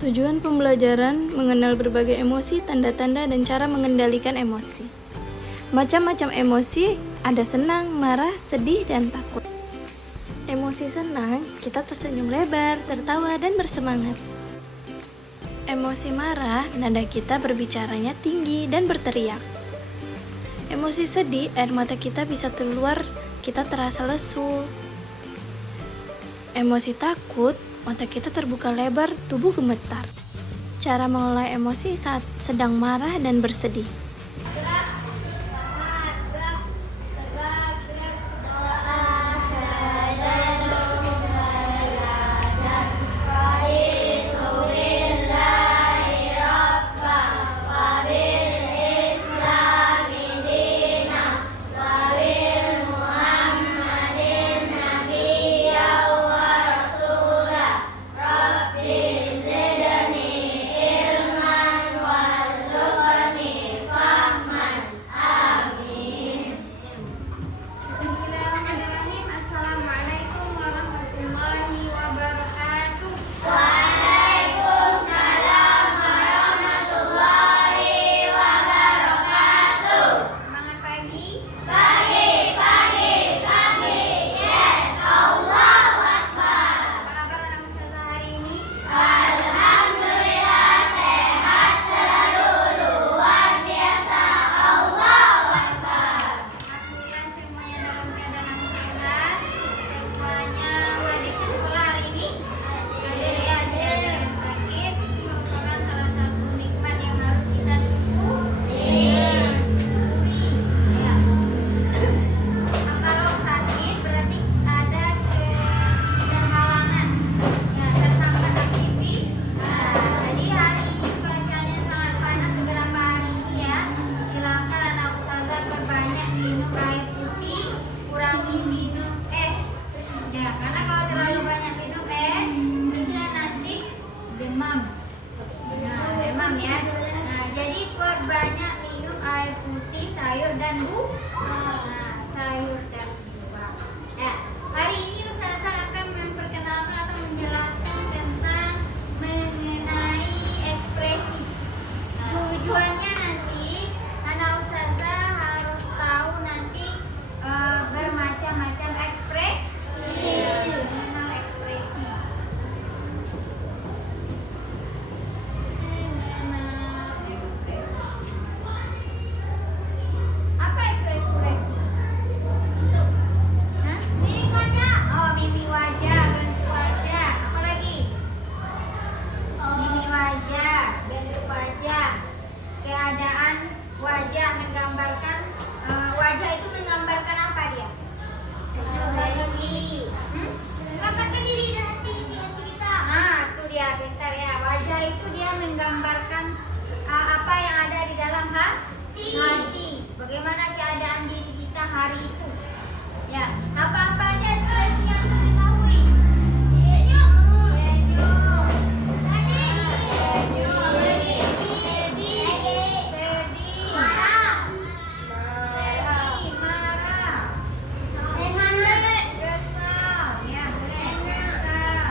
Tujuan pembelajaran mengenal berbagai emosi, tanda-tanda, dan cara mengendalikan emosi. Macam-macam emosi, ada senang, marah, sedih, dan takut. Emosi senang, kita tersenyum lebar, tertawa, dan bersemangat. Emosi marah, nada kita berbicaranya tinggi dan berteriak. Emosi sedih, air mata kita bisa keluar, kita terasa lesu. Emosi takut, mata kita terbuka lebar, tubuh gemetar. Cara mengelola emosi saat sedang marah dan bersedih. Demam ya. Nah, jadi perbanyak minum air putih, sayur dan buah. Nah, sayur dan buah. Nah, hari ini Ustazah akan memperkenalkan atau menjelaskan tentang mengenai ekspresi. Tujuannya nanti anak Ustazah harus tahu nanti bermacam-macam ekspresi. Mengenal ekspresi. Apa itu ekspresi? Itu. Hah? Mimik wajah. Oh, mimik wajah, bentuk wajah. Apa lagi? Mimik wajah, bentuk wajah. Keadaan wajah menggambarkan wajah itu menggambarkan apa dia? Ekspresi. Menggambarkan diri dan hati kita. Ah, itu dia, pintar ya. Wajah itu dia menggambarkan apa yang ada di dalam hati. Bagaimana keadaan diri kita hari itu. Ya, apa-apa aja ekspresi yang kita ketahui. Senyum. Senyum. Lagi. Sedih. Marah. Kesal. Ya, kesal.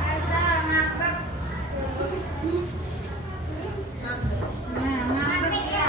Kesal, ngambek. Nah, ngambek ya.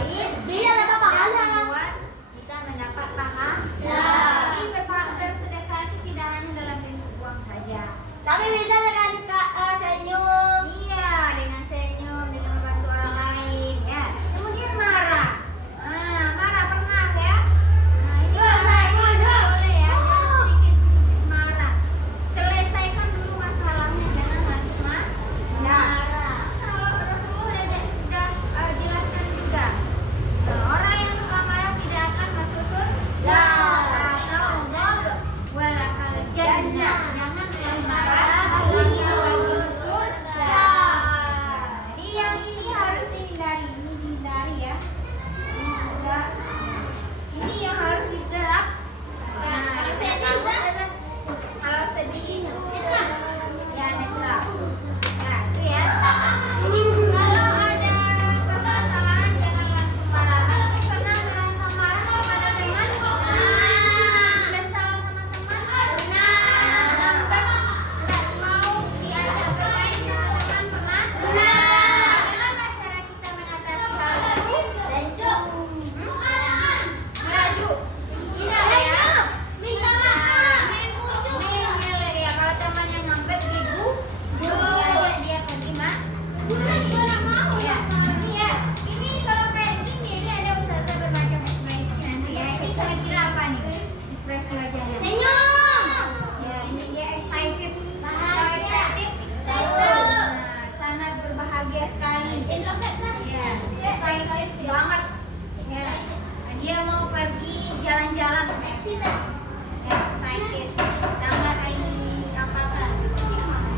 lain tidak dapat pahala. Membuat kita mendapat pahala. Tapi bersedekah itu tidak hanya dalam bentuk uang saja. Tapi bisa dengan senyum. Iya, dengan senyum, dengan membantu orang lain, ya. Kemudian marah. Nah, marah pernah ya? Nah, ini saya boleh ya, jangan sedikit-sedikit marah. Selesaikan dulu masalahnya, jangan langsung marah. Kalau Rasulullah sudah jelaskan juga. Nah, orang yang suka marah tidak akan masuk surga. Walakal jannah. Jangan marah hanya masuk surga. Jadi yang ini harus dihindari. Ini dihindari ya. Ini juga. Ini yang harus diterap. Nah, kalau sedih itu ya netral. Nah, itu ya. Jadi kalau ada permasalahan jangan langsung marah. Pernah merasa marah kepada teman? Kesal sama teman? Ngambek? Nggak mau diajak bermain sama teman? Pernah? Bagaimana cara kita mengatasi hal itu? Merajuk? Tidak ya? Minta maaf? Ngeyel ya. Kalau temannya ngambek ibu, diajak dia pergi mah? Ya. Ini ya. Ini kalau kayak gini, ini ada ustazah bermacam ekspresi nanti ya. Ini kira-kira apa nih? Ekspresi wajahnya. Senyum. Ya, ini dia excited. Excited. Nah, sangat berbahagia sekali. Ya, excited banget. Ya. Nah, dia mau pergi jalan-jalan. Excited. Ya, excited. Sangat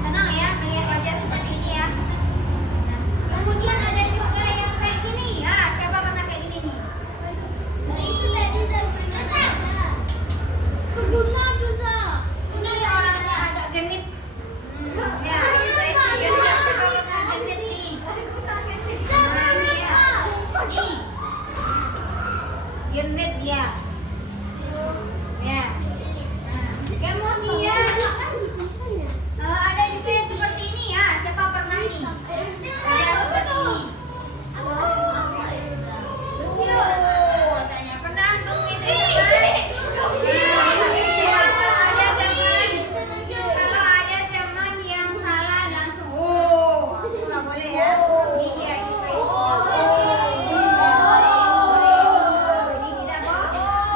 senang ya melihat wajah seperti ini ya. Nah, kemudian ada juga yang kayak gini. Siapa pernah kayak gini nih? Ini orangnya agak genit. Ya, ekspresi genit. Siapa pernah genit nih? Nah, dia. Nih. Genit dia. Ya. Nah, kemudian ada juga yang seperti ini ya. Siapa pernah nih? Ada seperti ini. Katanya pernah dong itu kalau ada teman yang salah langsung aku nggak boleh ya. Ini dia ekspresi. Ini tidak boleh.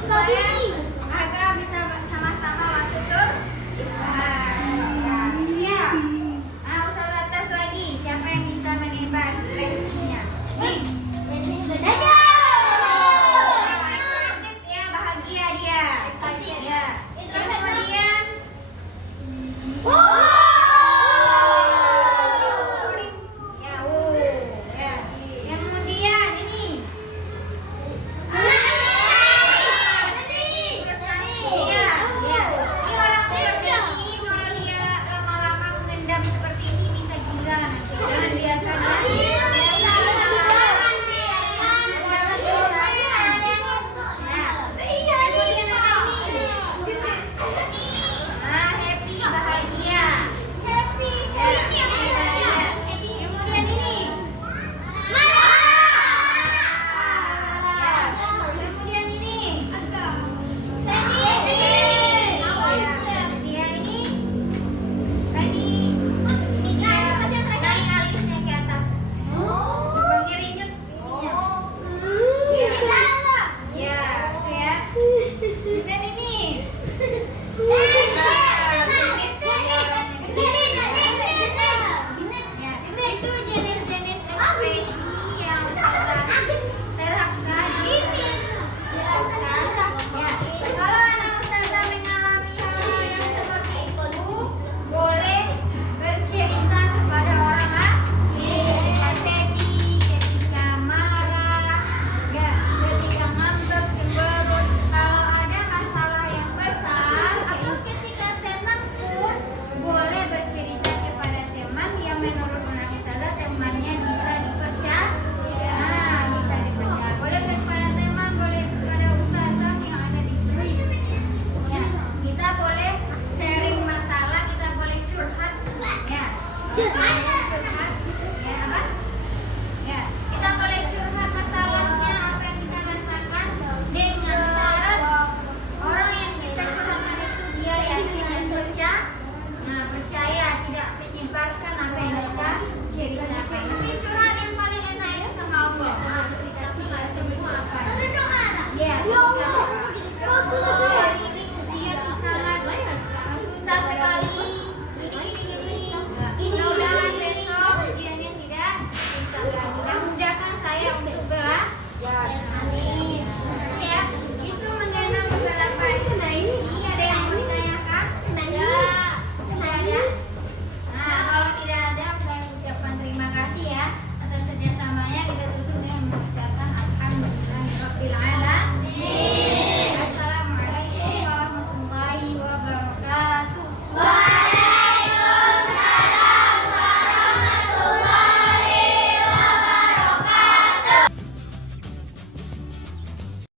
supaya agak bisa